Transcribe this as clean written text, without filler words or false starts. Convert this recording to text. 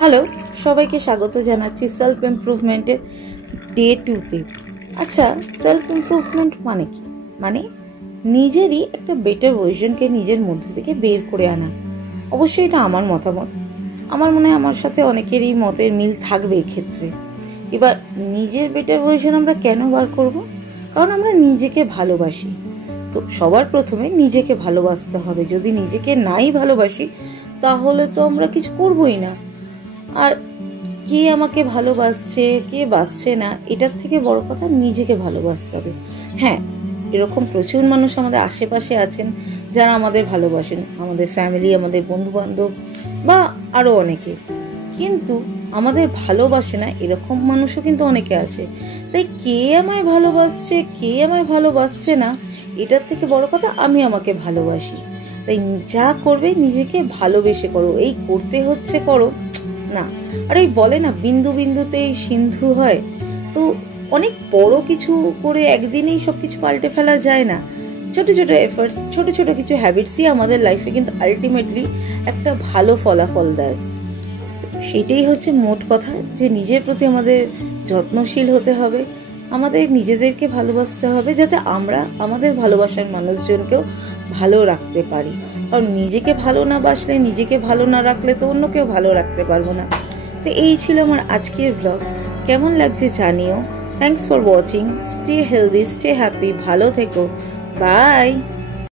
Hello, সবাইকে স্বাগত জানাচ্ছি সেলফ ইমপ্রুভমেন্টের ডে 2-তে। আচ্ছা, সেলফ ইমপ্রুভমেন্ট মানে কি? মানে নিজেরই একটা বেটার ভার্জনকে নিজের মধ্যে থেকে বের করে আনা। অবশ্যই এটা আমার মতামত। আমার মনে হয় আমার সাথে অনেকেরই মতের মিল থাকবে এক্ষেত্রে। এবার নিজের বেটার ভার্জন আমরা কেন বার করব? কারণ আমরা নিজেকে ভালোবাসি। তো সবার প্রথমে নিজেকে ভালোবাসতে হবে। যদি নিজেকে নাই ভালোবাসি তাহলে তো আমরা কিছু করবোই না। আর কে আমাকে ভালোবাসছে কে বাসছে না, এটার থেকে বড় কথা নিজেকে ভালোবাসতে হবে। হ্যাঁ, এরকম প্রচুর মানুষ আমাদের আশেপাশে আছেন যারা আমাদের ভালোবাসেন, আমাদের ফ্যামিলি, আমাদের বন্ধু বান্ধব বা আরও অনেকে, কিন্তু আমাদের ভালোবাসে না এরকম মানুষও কিন্তু অনেকে আছে। তাই কে আমায় ভালোবাসছে কে আমায় ভালোবাসছে না, এটার থেকে বড় কথা আমি আমাকে ভালোবাসি। তাই যা করবে নিজেকে ভালোবেসে করো। এই করতে হচ্ছে করো না। আর এই বলে না, বিন্দু বিন্দুতেই সিন্ধু হয়। তো অনেক বড় কিছু করে একদিনেই সবকিছু পাল্টে ফেলা যায় না। ছোট ছোট এফার্টস, ছোট ছোট কিছু হ্যাবিটসই আমাদের লাইফে কিন্তু আলটিমেটলি একটা ভালো ফলাফল দেয়। সেটাই হচ্ছে মোট কথা, যে নিজের প্রতি আমাদের যত্নশীল হতে হবে, আমাদের নিজেদেরকে ভালোবাসতে হবে, যাতে আমরা আমাদের ভালোবাসার মানুষজনকেও ভালো রাখতে পারি। কারণ নিজেকে ভালো না বাসলে, নিজেকে ভালো না রাখলে তো অন্য কেউ ভালো রাখতে পারবো না। তো এই ছিল আমার আজকের ব্লগ। কেমন লাগছে জানিও। Thanks for watching. Stay healthy, stay happy, ভালো থেকো। বাই।